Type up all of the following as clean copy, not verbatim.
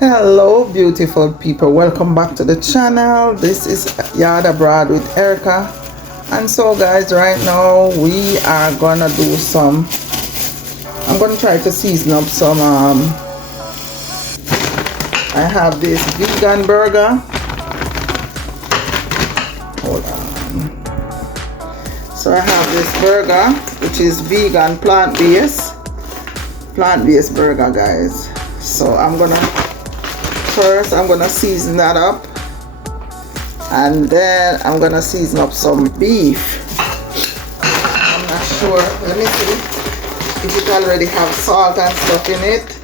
Hello beautiful people, welcome back to the channel. This is Yard Abroad with Erica. And so guys, right now we are gonna do I'm gonna try to season up some I have this vegan burger. Hold on. So I have this burger which is vegan, plant-based burger guys. So I'm gonna season that up, and then I'm gonna season up some beef. I'm not sure, let me see if it already have salt and stuff in it.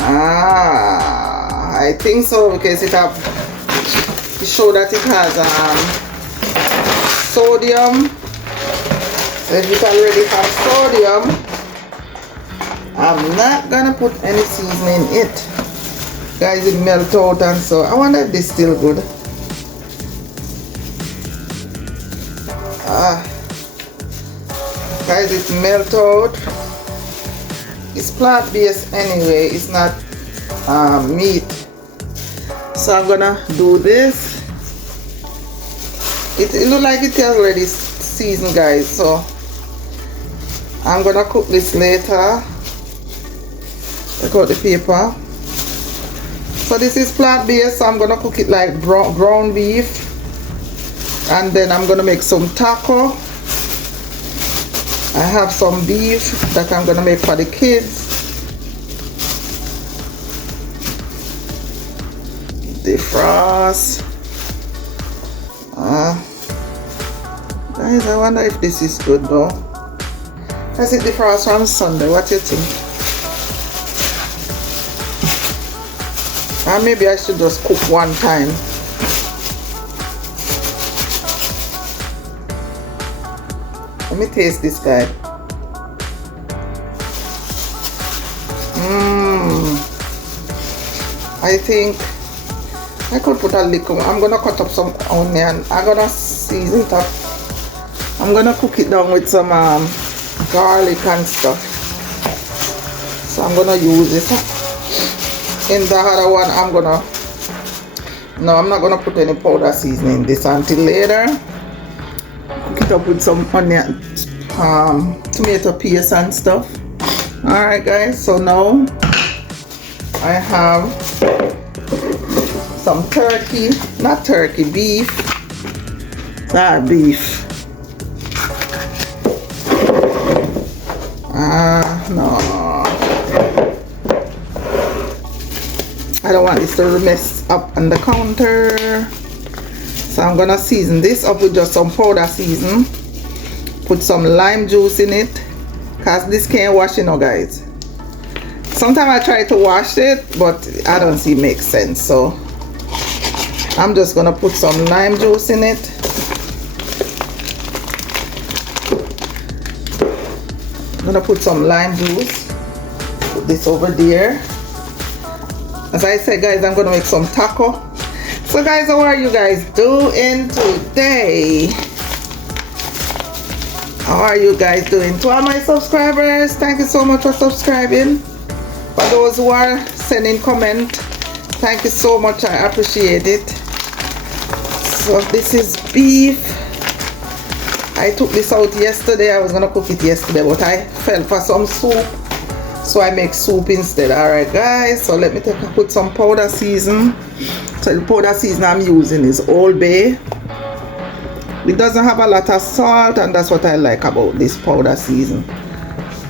I think so, because it show that it has sodium. So if it already has sodium, I'm not gonna put any seasoning in it. Guys, it melt out, and so I wonder if this is still good. Guys, it melt out. It's plant-based anyway, it's not meat. So I'm gonna do this. It look like it's already seasoned guys, so I'm gonna cook this later. Take out the paper. So this is plant-based, so I'm gonna cook it like ground beef, and then I'm gonna make some taco. I have some beef that I'm gonna make for the kids. Defrost. Guys, I wonder if this is good though. Is it defrost from Sunday? What do you think? Or maybe I should just cook one time. Let me taste this guy. I think I could put a little. I'm gonna cut up some onion. I'm gonna season it up. I'm gonna cook it down with some garlic and stuff. So I'm gonna use this. In the other one, I'm not gonna put any powder seasoning in this until later. Cook it up with some onion, tomato paste and stuff. Alright guys, so now I have some beef. Beef. No. I don't want this to mess up on the counter. So I'm gonna season this up with just some powder season. Put some lime juice in it, cause this can't wash, you know guys. Sometimes I try to wash it, but I don't see it makes sense. So I'm just gonna put some lime juice in it. I'm gonna put some lime juice. Put this over there. As I said guys, I'm gonna make some taco. So guys, how are you guys doing today? How are you guys doing? To all my subscribers, thank you so much for subscribing. For those who are sending comment, thank you so much, I appreciate it. So this is beef. I took this out yesterday. I was gonna cook it yesterday, but I fell for some soup, so I make soup instead. Alright guys, so let me put some powder season. So the powder season I'm using is Old Bay. It doesn't have a lot of salt, and that's what I like about this powder season.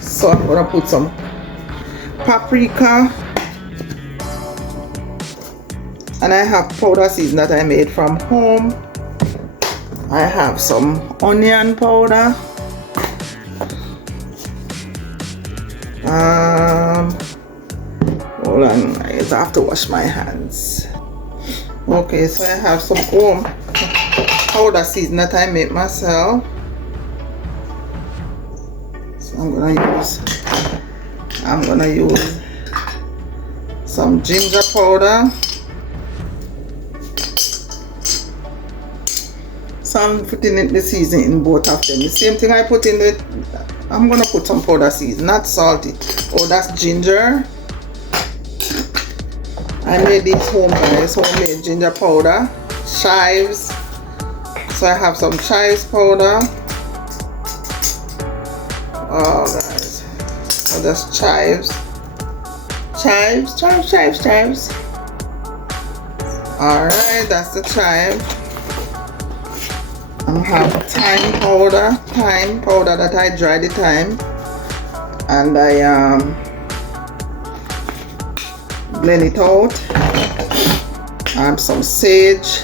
So I'm gonna put some paprika, and I have powder season that I made from home. I have some onion powder. Hold on, I have to wash my hands. Okay, so I have some powder season that I made myself. So I'm gonna use some ginger powder. So I'm putting in the seasoning in both of them. The same thing I put in the I'm gonna put some powder season, not salty. Oh, that's ginger. I made these home, guys. Homemade ginger powder, chives. So I have some chives powder. Oh, guys. So that's chives. Chives. Alright, that's the chive. I have thyme powder that I dry the thyme. And I blend it out. Some sage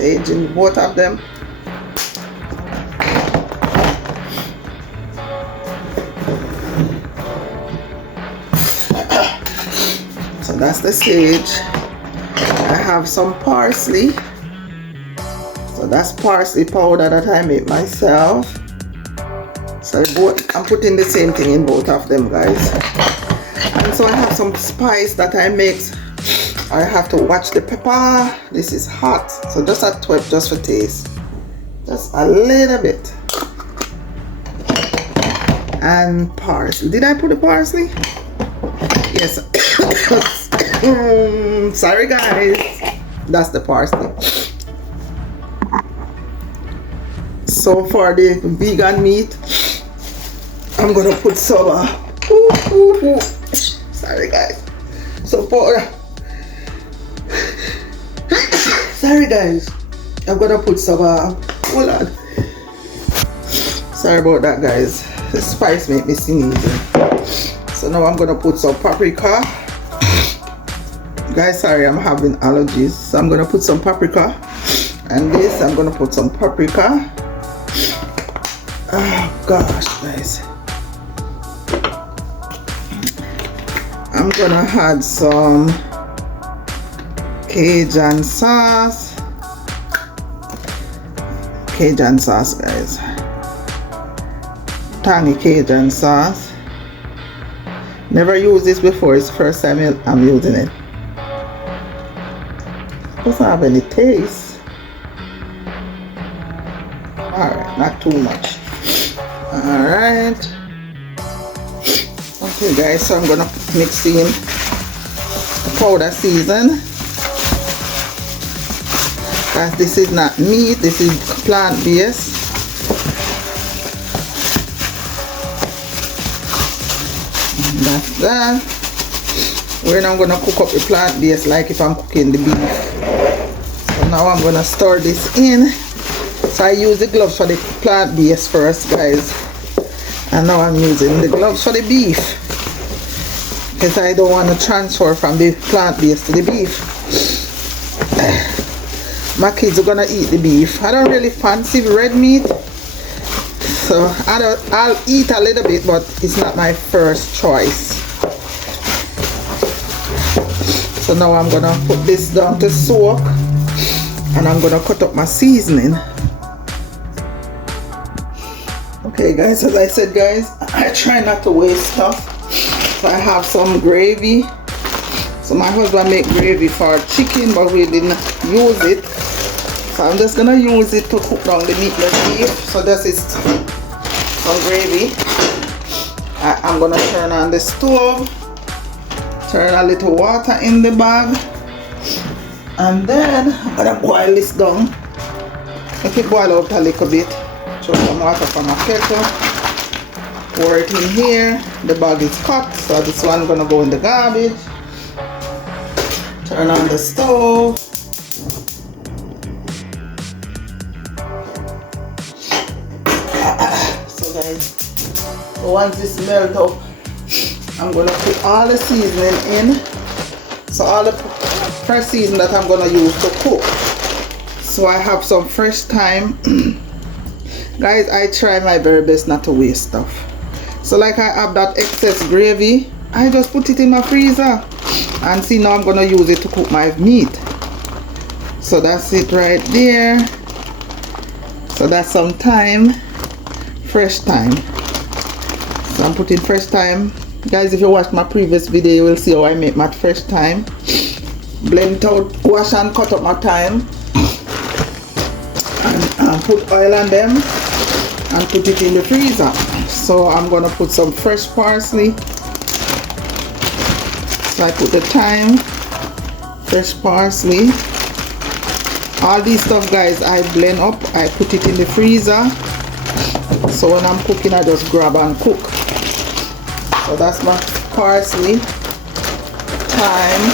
in both of them. So that's the sage. I have some parsley. So that's parsley powder that I make myself. So I'm putting the same thing in both of them, guys. And so I have some spice that I mix. I have to watch the pepper. This is hot, so just a twist, just for taste, just a little bit. And parsley. Did I put the parsley? Yes. Sorry, guys. That's the parsley. So for the vegan meat, I'm gonna put some. Sorry, guys. So for sorry, guys. I'm gonna put some. Hold on. Sorry about that, guys. The spice make me sneeze. So now I'm gonna put some paprika. Guys, sorry, I'm having allergies. So I'm gonna put some paprika. And this, I'm gonna put some paprika. Oh gosh, guys. I'm gonna add some Cajun sauce. Cajun sauce, guys. Tangy Cajun sauce. Never used this before. It's the first time I'm using it. Doesn't have any taste. Alright, not too much. Alright. Okay, guys, so I'm gonna mix in the powder season. Guys, this is not meat, this is plant-based. That's that. We're now gonna cook up the plant-based like if I'm cooking the beef. So now I'm gonna stir this in. So I use the gloves for the plant-based first, guys. And now I'm using the gloves for the beef, because I don't want to transfer from the plant-based to the beef. My kids are gonna eat the beef. I don't really fancy red meat, so I'll eat a little bit, but it's not my first choice. So now I'm gonna put this down to soak, and I'm gonna cut up my seasoning. Okay, guys, as I said, guys, I try not to waste stuff. So I have some gravy. So my husband made gravy for chicken, but we didn't use it. So I'm just gonna use it to cook down the meatless beef. So this is some gravy. I'm gonna turn on the stove, turn a little water in the bag, and then I'm gonna boil this down. Make it boil out a little bit. Throw some water from a kettle, pour it in here. The bag is cut, so this one gonna go in the garbage. Turn on the stove. So guys, once this melt up, I'm gonna put all the seasoning in. So all the fresh seasoning that I'm gonna use to cook. So I have some fresh thyme. Guys, I try my very best not to waste stuff. So like I have that excess gravy, I just put it in my freezer. And see, now I'm gonna use it to cook my meat. So that's it right there. So that's some thyme, fresh thyme. So I'm putting fresh thyme. Guys, if you watch my previous video, you will see how I make my fresh thyme. Blend out, wash and cut up my thyme. And put oil on them. And put it in the freezer. So I'm gonna put some fresh parsley. So I put the thyme, fresh parsley. All these stuff, guys, I blend up. I put it in the freezer. So when I'm cooking, I just grab and cook. So that's my parsley, thyme.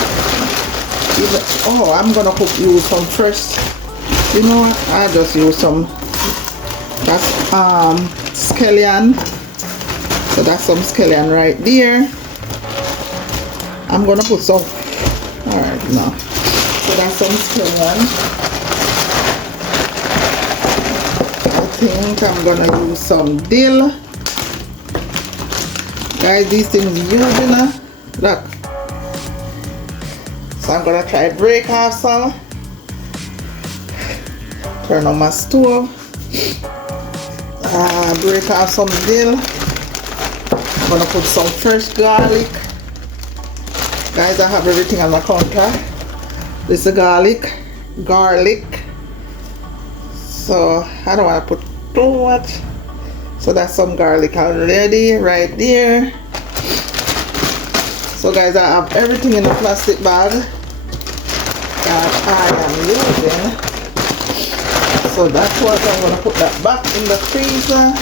I'm gonna use some fresh. You know what? I just use some. That's scallion. So that's some scallion right there. I'm gonna put some. All right, now. So that's some scallion. I think I'm gonna use some dill. Guys, these things huge, you know. Look. So I'm gonna try break off some. Turn on my stove. Break off some dill. I'm gonna put some fresh garlic. Guys, I have everything on my counter. This is garlic. So I don't want to put too much. So that's some garlic already right there. So guys, I have everything in a plastic bag that I am using. So that's what I'm gonna put that back in the freezer.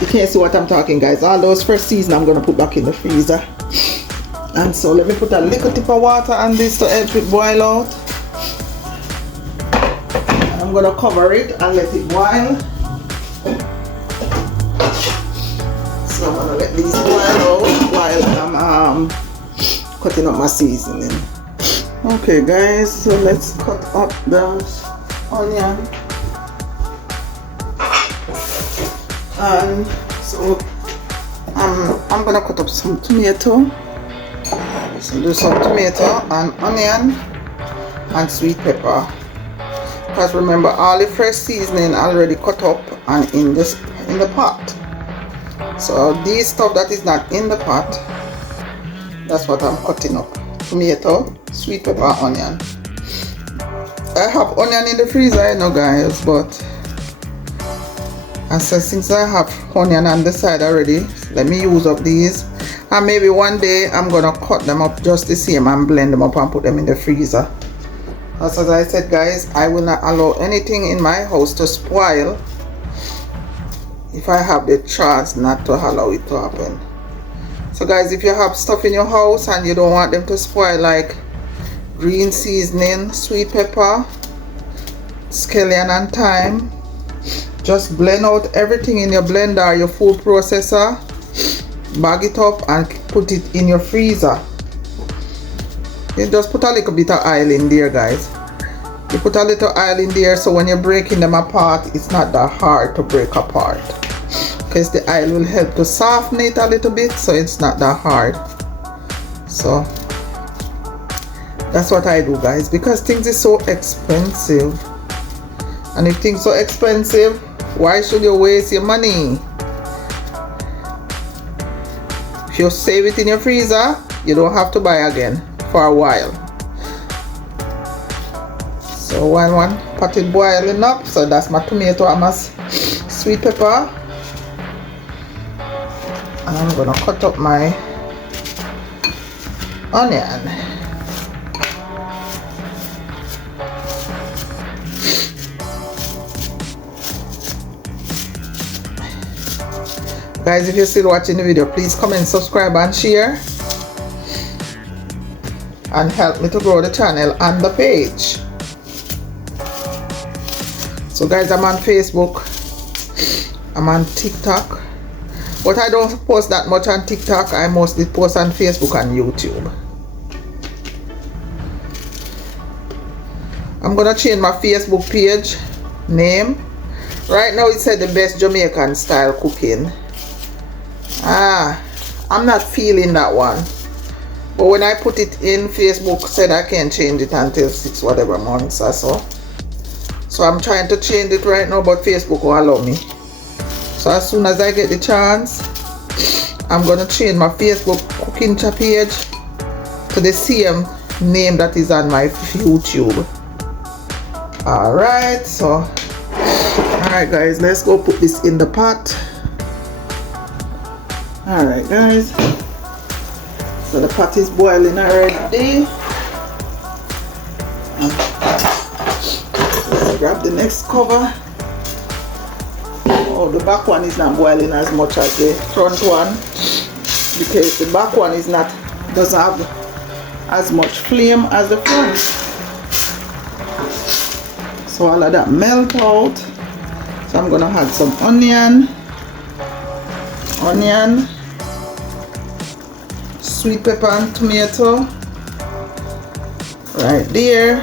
You can't see what I'm talking, guys. All those fresh seasonings I'm gonna put back in the freezer. And so let me put a little tip of water on this to help it boil out. I'm gonna cover it and let it boil. So I'm gonna let these boil out while I'm cutting up my seasoning. Okay, guys, so let's cut up the onion. And so I'm gonna cut up some tomato. So do some tomato and onion and sweet pepper. Because remember, all the fresh seasoning already cut up and in the pot. So this stuff that is not in the pot, that's what I'm cutting up. Tomato, sweet pepper, onion. I have onion in the freezer, you know, guys, but and so since I have onion on the side already, let me use up these. And maybe one day I'm gonna cut them up just the same and blend them up and put them in the freezer. As I said, guys, I will not allow anything in my house to spoil if I have the chance not to allow it to happen. So guys, if you have stuff in your house and you don't want them to spoil, like green seasoning, sweet pepper, scallion and thyme, just blend out everything in your blender, your food processor, bag it up and put it in your freezer. You just put a little bit of oil in there, guys. You put a little oil in there so when you're breaking them apart, it's not that hard to break apart. Because the oil will help to soften it a little bit, so it's not that hard. So that's what I do, guys, because things is so expensive. And if things are expensive, why should you waste your money? If you save it in your freezer, you don't have to buy again for a while. So while one pot is boiling up, so that's my tomato and my sweet pepper. And I'm gonna cut up my onion. Guys, if you're still watching the video, please comment, subscribe and share, and help me to grow the channel and the page. So guys, I'm on Facebook, I'm on TikTok, but I don't post that much on TikTok. I mostly post on Facebook and YouTube. I'm gonna change my Facebook page name. Right now it said the best Jamaican style cooking. I'm not feeling that one, but when I put it in, Facebook said I can't change it until 6 whatever months or so. So I'm trying to change it right now, but Facebook will allow me. So as soon as I get the chance, I'm gonna change my Facebook cooking page to the same name that is on my YouTube. Alright, so alright guys, let's go put this in the pot. Alright guys, So the pot is boiling already. Let's grab the next cover. Oh, the back one is not boiling as much as the front one because the back one doesn't have as much flame as the front. So all of that melt out. So I'm gonna add some onion, sweet pepper and tomato right there.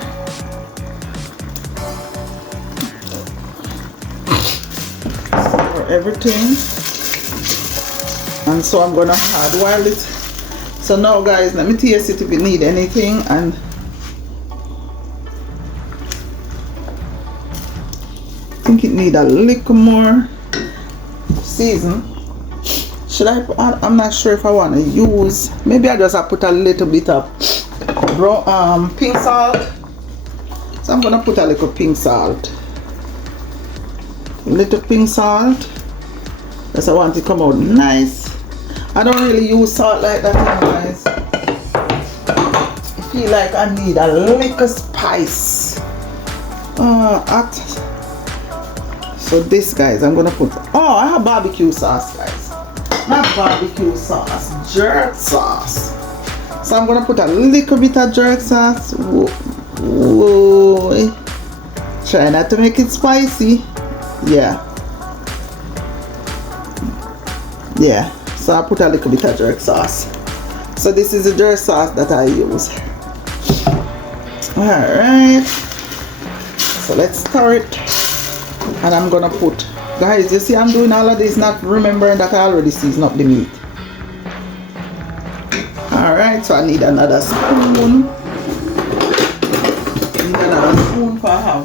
Everything, and so I'm gonna add while it. So now guys, let me taste it if you need anything. And I think it need a little more season. Should I put, I'm not sure if I want to use, maybe I just put a little bit of pink salt. So I'm gonna put a little pink salt, because I want it to come out nice. I don't really use salt like that, guys. I feel like I need a little spice. Hot. So this, guys, I'm gonna put. Oh, I have barbecue sauce, guys. Not barbecue sauce, jerk sauce. So I'm gonna put a little bit of jerk sauce. Whoa. Try not to make it spicy. Yeah. So I put a little bit of jerk sauce. So this is the jerk sauce that I use. Alright. So let's stir it. And I'm gonna put, guys, you see I'm doing all of this not remembering that I already seasoned up the meat. Alright, so I need another spoon. For how?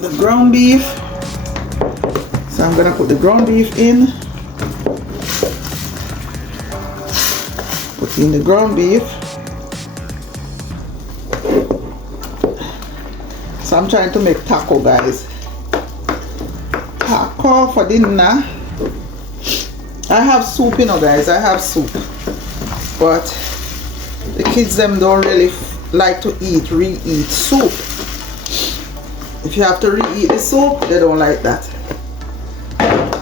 The ground beef. So I'm gonna put the ground beef in. Put in the ground beef. So I'm trying to make taco, guys. Taco for dinner. I have soup, you know, guys. I have soup, but the kids them don't really like to re-eat soup. If you have to re-eat the soup, they don't like that.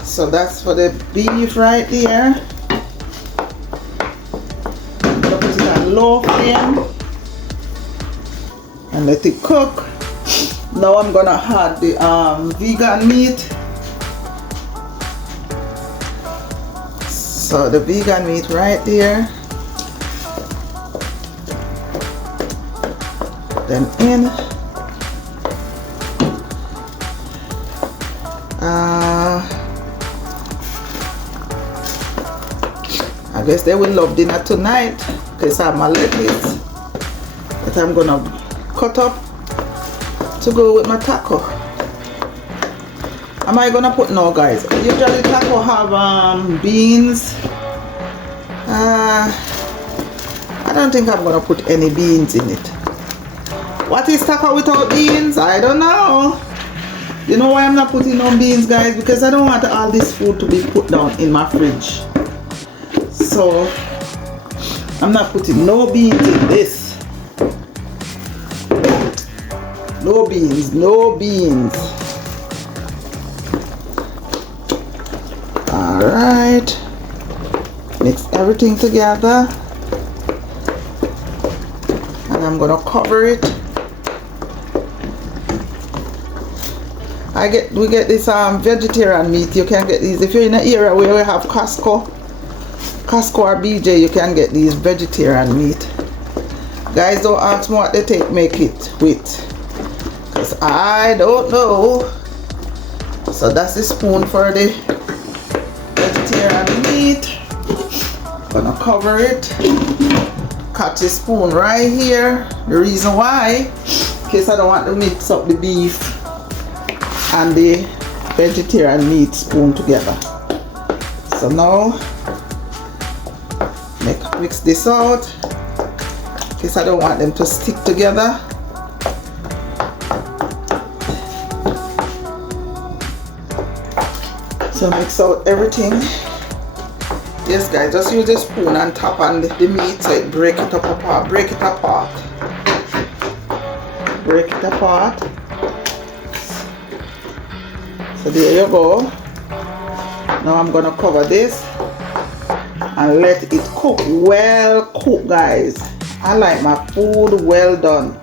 So that's for the beef right there. I'm gonna put it on low flame and let it cook. Now I'm gonna add the vegan meat. So the vegan meat right there. Then in. I guess they will love dinner tonight because I have my lettuce that I'm gonna cut up to go with my taco. Am I gonna put no, guys? Usually taco have beans. I don't think I'm gonna put any beans in it. What is taco without beans? I don't know. You know why I'm not putting no beans, guys? Because I don't want all this food to be put down in my fridge. So I'm not putting no beans in this. No beans, no beans. Alright. Mix everything together. And I'm gonna cover it. We get this vegetarian meat. You can get these if you're in an area where we have Costco or BJ. You can get these vegetarian meat. Guys, don't ask me what they make it with, because I don't know. So that's the spoon for the vegetarian meat. Gonna cover it. Cut the spoon right here. The reason why, in case I don't want to mix up the beef and the vegetarian meat spoon together. So now mix this out in case I don't want them to stick together. So mix out everything. Yes guys, just use a spoon and tap on the meat so it break it up apart. Break it apart. Break it apart. So there you go. Now I'm gonna cover this and let it cook. Well cooked, guys. I like my food well done.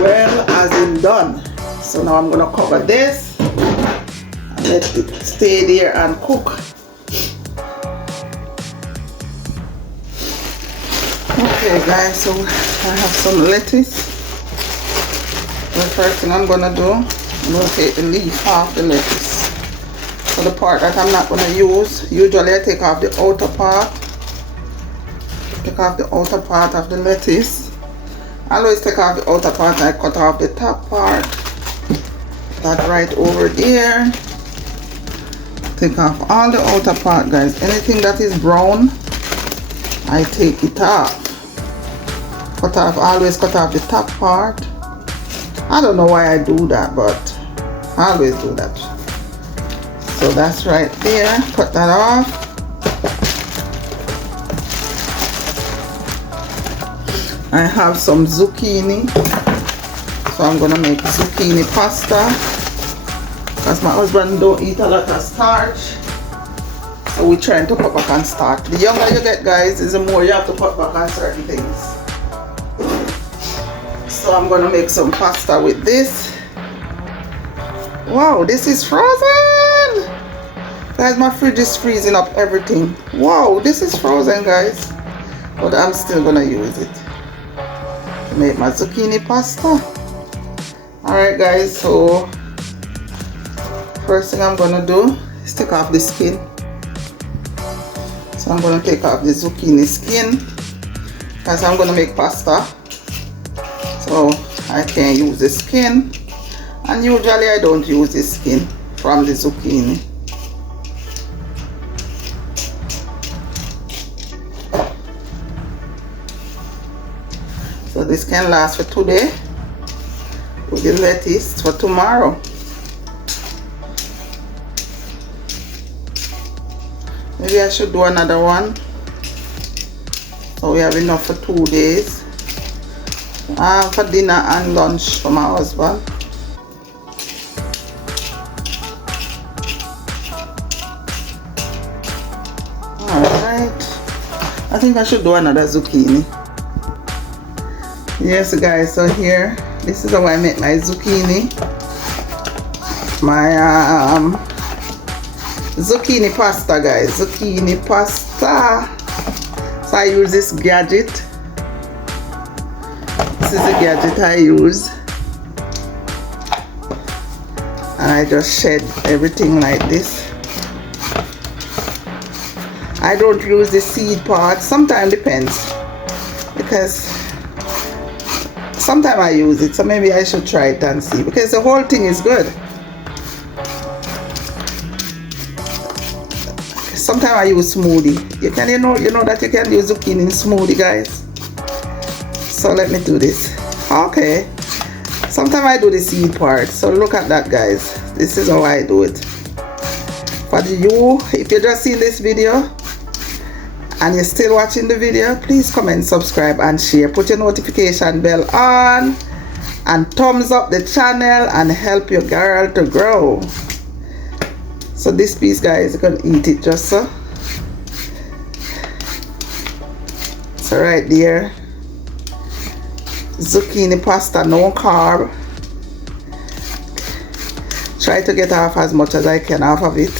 Well as in done. So now I'm gonna cover this and let it stay there and cook. Okay guys, so I have some lettuce. The first thing I'm gonna do, I'm gonna take the leaf off the lettuce. So the part that I'm not gonna use, usually I take off the outer part. Take off the outer part of the lettuce. I always take off the outer part and I cut off the top part. That right over there. Take off all the outer part, guys. Anything that is brown, I take it off. Cut off, always cut off the top part. I don't know why I do that, but I always do that. So that's right there. Cut that off. I have some zucchini. So I'm gonna make zucchini pasta. Because my husband don't eat a lot of starch. So we're trying to cut back on starch. The younger you get, guys, is the more you have to cut back on certain things. So I'm gonna make some pasta with this. Wow, this is frozen! Guys, my fridge is freezing up everything. Wow, this is frozen, guys. But I'm still gonna use it to make my zucchini pasta. Alright guys, so first thing I'm gonna do is take off the skin. So I'm gonna take off the zucchini skin because I'm gonna make pasta. So I can't use the skin, and usually I don't use the skin from the zucchini. So this can last for today with the lettuce for tomorrow. Maybe I should do another one so we have enough for 2 days. For dinner and lunch for my husband. Alright, I think I should do another zucchini. Yes guys, so here, this is how I make my zucchini. My zucchini pasta, guys. Zucchini pasta. So I use this gadget. This is the gadget I use, and I just shed everything like this. I don't use the seed part. Sometimes depends, because sometimes I use it, so maybe I should try it and see, because the whole thing is good. Sometimes I use smoothie. You know that you can use zucchini in smoothie, guys. So let me do this. Okay, sometimes I do the seed part. So look at that, guys. This is how I do it. For you, if you just seen this video and you're still watching the video, please comment, subscribe and share. Put your notification bell on and thumbs up the channel and help your girl to grow. So this piece, guys, you can eat it just so. So right there, zucchini pasta, no carb. Try to get off as much as I can off of it.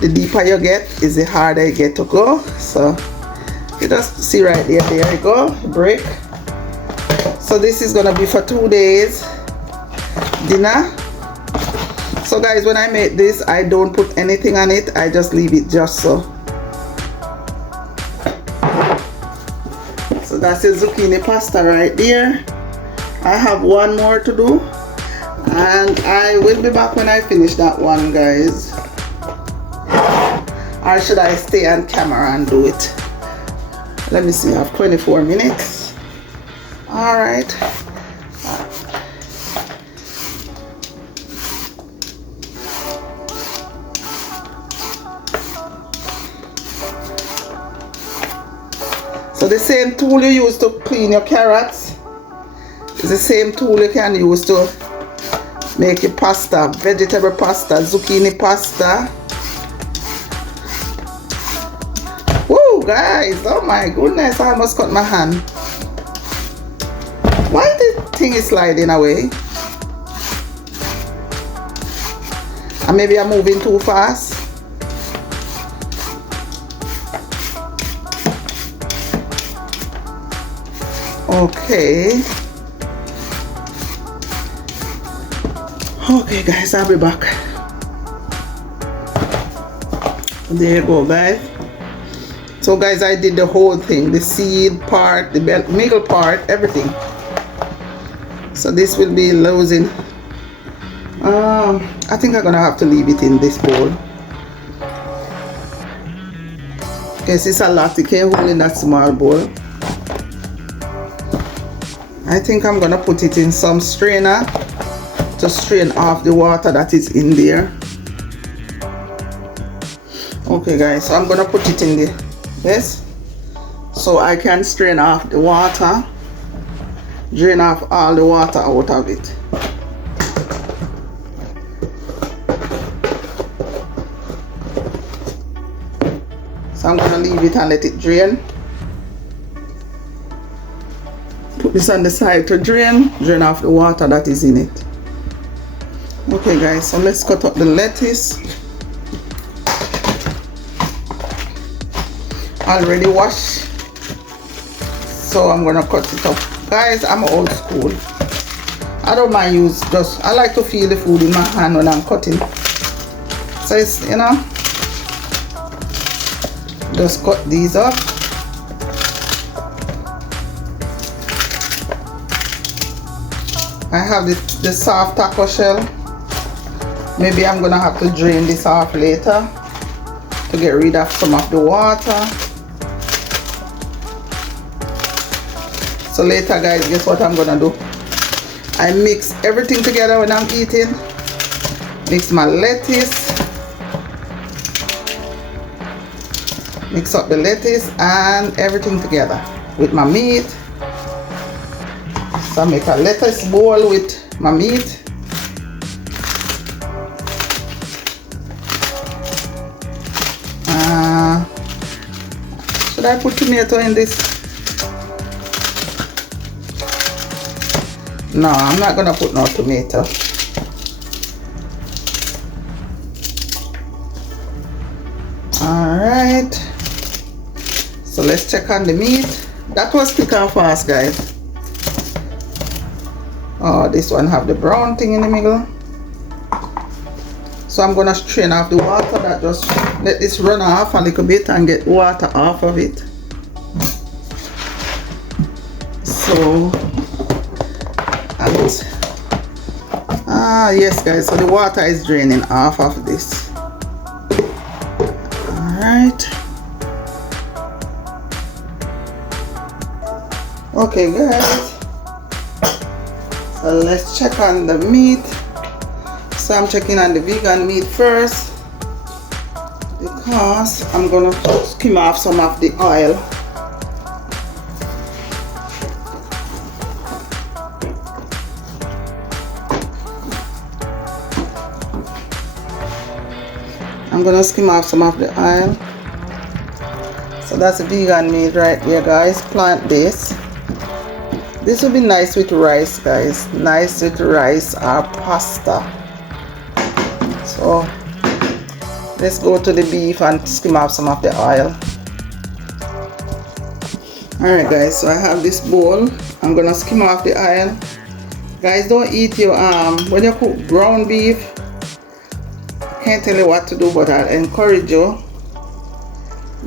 The deeper you get is the harder you get to go. So you just see right there, there you go, break. So this is gonna be for 2 days dinner. So guys, when I make this, I don't put anything on it. I just leave it just so. So that's the zucchini pasta right there. I have one more to do, and I will be back when I finish that one, guys. Or should I stay on camera and do it? Let me see, I have 24 minutes. All right. So the same tool you use to clean your carrots is the same tool you can use to make your pasta, vegetable pasta, zucchini pasta. Woo, guys, oh my goodness, I almost cut my hand. Why the thing is sliding away? And maybe I'm moving too fast. Okay. Okay, guys, I'll be back. There you go, guys. So, guys, I did the whole thing, the seed part, the middle part, everything. So this will be losing. I think I'm gonna have to leave it in this bowl. Yes, it's a lot. You can't hold in that small bowl. I think I'm gonna put it in some strainer to strain off the water that is in there. Okay, guys, so I'm gonna put it in there, yes, so I can strain off the water, drain off all the water out of it. So I'm gonna leave it and let it drain. Put this on the side to drain off the water that is in it. Okay, guys, so let's cut up the lettuce. Already washed, so I'm gonna cut it up. Guys, I'm old school. I don't mind use, just I like to feel the food in my hand when I'm cutting. So it's, you know, just cut these up. I have the soft taco shell. Maybe I'm gonna have to drain this off later to get rid of some of the water. So later, guys, guess what I'm gonna do? I mix everything together when I'm eating. Mix my lettuce. Mix up the lettuce and everything together with my meat. So I make a lettuce bowl with my meat. Should I put tomato in this? No, I'm not gonna put no tomato. Alright. So let's check on the meat. That was quick and fast, guys. Oh, this one have the brown thing in the middle. So I'm gonna strain off the water. That just let this run off a little bit and get water off of it. So yes, guys, so the water is draining off of this. Alright. Okay, guys, so let's check on the meat. So I'm checking on the vegan meat first because I'm gonna skim off some of the oil. I'm gonna skim off some of the oil. So that's a vegan meat right there, guys, plant-based. This will be nice with rice, guys, nice with rice or pasta. So let's go to the beef and skim off some of the oil. Alright, guys, so I have this bowl. I'm gonna skim off the oil. Guys, don't eat your when you cook ground beef, can't tell you what to do, but I'll encourage you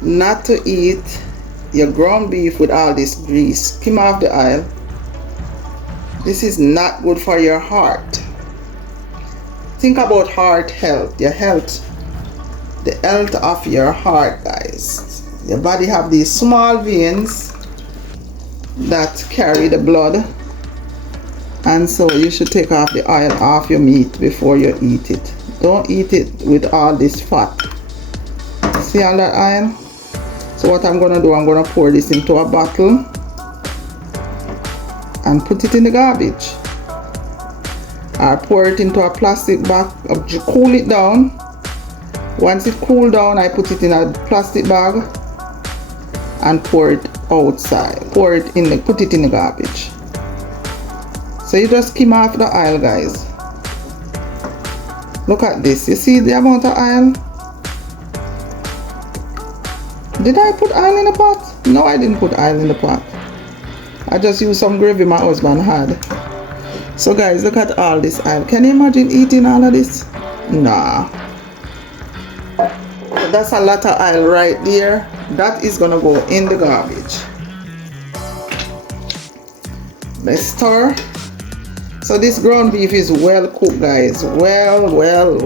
not to eat your ground beef with all this grease. Skim off the oil. This is not good for your heart. Think about heart health, your health, the health of your heart, guys. Your body have these small veins that carry the blood, and so you should take off the oil off your meat before you eat it. Don't eat it with all this fat. See all that oil? So what I'm gonna do, I'm gonna pour this into a bottle and put it in the garbage. I pour it into a plastic bag, cool it down. Once it cool down, I put it in a plastic bag and pour it outside. Put it in the garbage. So you just skim off the oil, guys. Look at this. You see the amount of oil? Did I put oil in the pot? No, I didn't put oil in the pot. I just used some gravy my husband had. So guys, look at all this oil. Can you imagine eating all of this? Nah. That's a lot of oil right there. That is gonna go in the garbage. Let's stir. So this ground beef is well cooked, guys. Well done.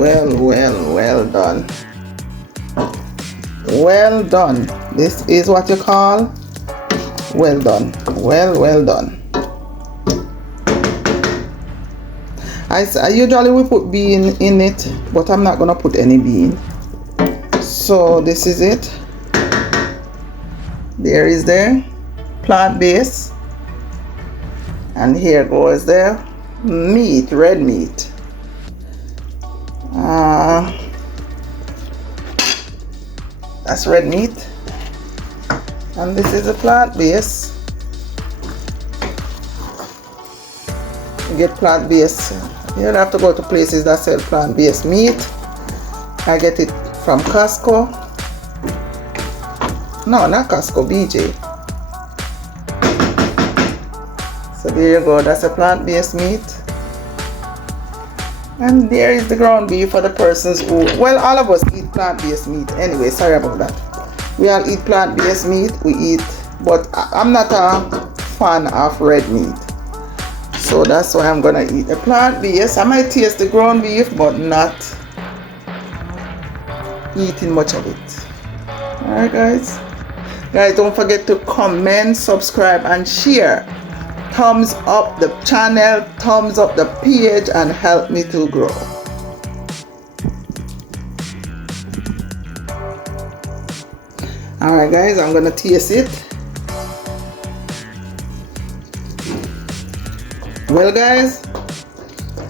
Well done. This is what you call well done. Well done. I usually will put bean in it, but I'm not gonna put any bean. So this is it. There is the plant base, and here goes the meat, red meat. That's red meat, and this is a plant base. You get plant base. You don't have to go to places that sell plant based meat. I get it from Costco. No, not Costco, BJ. So there you go, that's a plant based meat. And there is the ground beef for the persons who, well, all of us eat plant based meat anyway. Sorry about that. We all eat plant based meat. We eat, but I'm not a fan of red meat. So that's why I'm gonna eat a plant based. I might taste the ground beef, but not eating much of it. Alright guys, don't forget to comment, subscribe and share. Thumbs up the channel, thumbs up the page, and help me to grow. Alright guys, I'm gonna taste it. Well guys,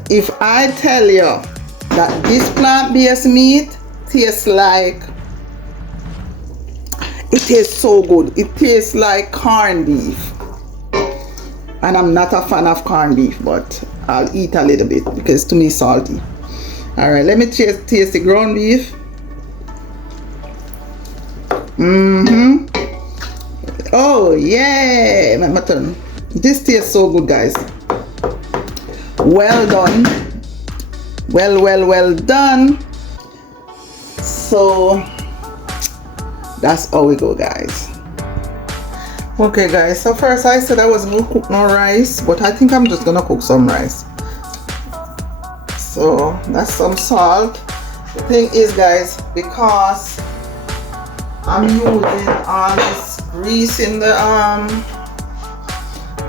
if I tell you that this plant-based meat tastes like, it tastes so good. It tastes like corned beef. And I'm not a fan of corned beef, but I'll eat a little bit because to me it's salty. Alright, let me taste the ground beef. Oh yeah, my mutton. This tastes so good, guys. Well done. Well done. So that's how we go, guys. Okay guys, so first I said I wasn't gonna cook no rice, but I think I'm just gonna cook some rice. So that's some salt. The thing is guys, because I'm using all this grease in the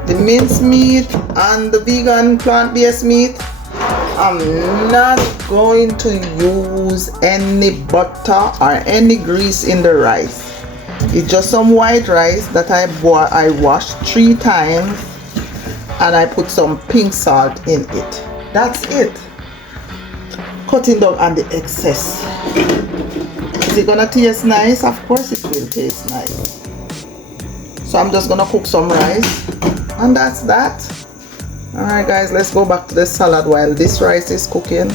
mince meat and the vegan plant-based meat, I'm not going to use any butter or any grease in the rice. It's just some white rice that I washed 3 times, and I put some pink salt in it. That's it. Cutting down on the excess. Is it gonna taste nice? Of course it will taste nice. So I'm just gonna cook some rice, and that's that. Alright guys, let's go back to the salad while this rice is cooking.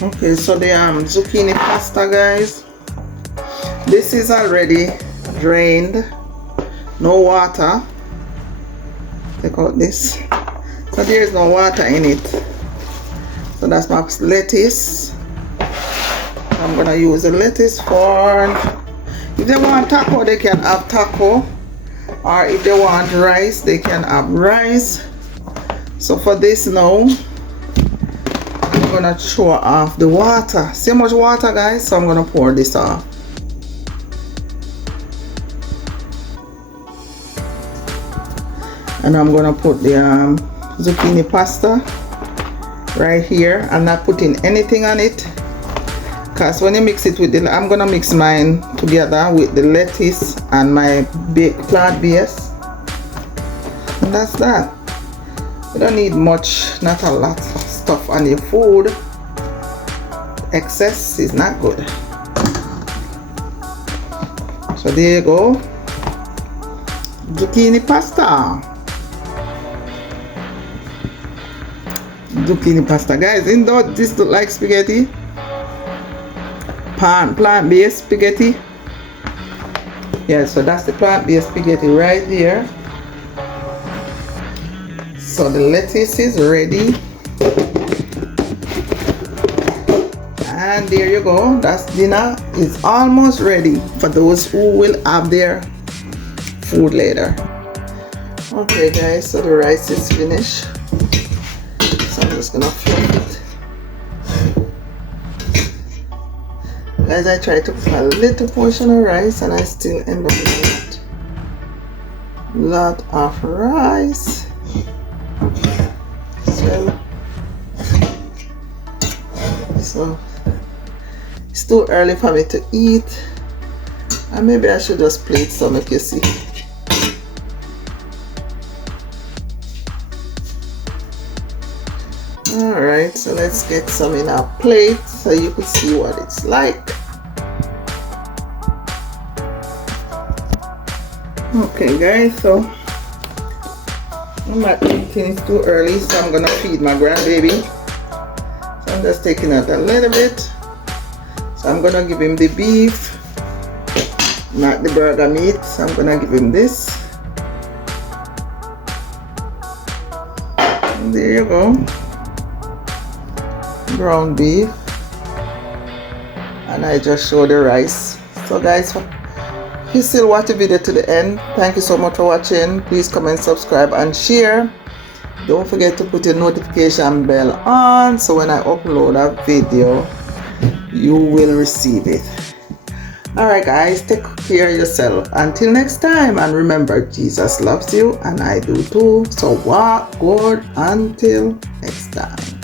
Okay, so the zucchini pasta, guys. This is already drained, no water. Take out this. So there is no water in it. So that's my lettuce. I'm gonna use the lettuce for, if they want taco, they can have taco, or if they want rice, they can have rice. So for this now, I'm gonna throw off the water. See how much water, guys? So I'm gonna pour this off. And I'm gonna put the zucchini pasta right here. I'm not putting anything on it. because when you mix it with the, I'm gonna mix mine together with the lettuce and my plant base, and that's that. You don't need much, not a lot of stuff on your food. Excess is not good. So there you go, zucchini pasta. Zucchini pasta, guys. Isn't this look like spaghetti? Plant-based spaghetti. Yeah, so that's the plant-based spaghetti right there. So the lettuce is ready, and there you go. That's dinner is almost ready for those who will have their food later. Okay guys, so the rice is finished, so I'm just gonna flip it. Guys, I try to put a little portion of rice and I still end up with a lot of rice. So it's too early for me to eat, and maybe I should just plate some, if you see. Alright, so let's get some in our plate so you can see what it's like. Okay guys, so I'm not eating, it's too early, so I'm gonna feed my grandbaby. So I'm just taking out a little bit. So I'm gonna give him the beef, not the burger meat. So I'm gonna give him this. And there you go, ground beef, and I just show the rice. So guys, if you still watch the video to the end, thank you so much for watching. Please comment, subscribe and share. Don't forget to put your notification bell on, so when I upload a video you will receive it. Alright guys, take care of yourself until next time, and remember, Jesus loves you and I do too. So walk good until next time.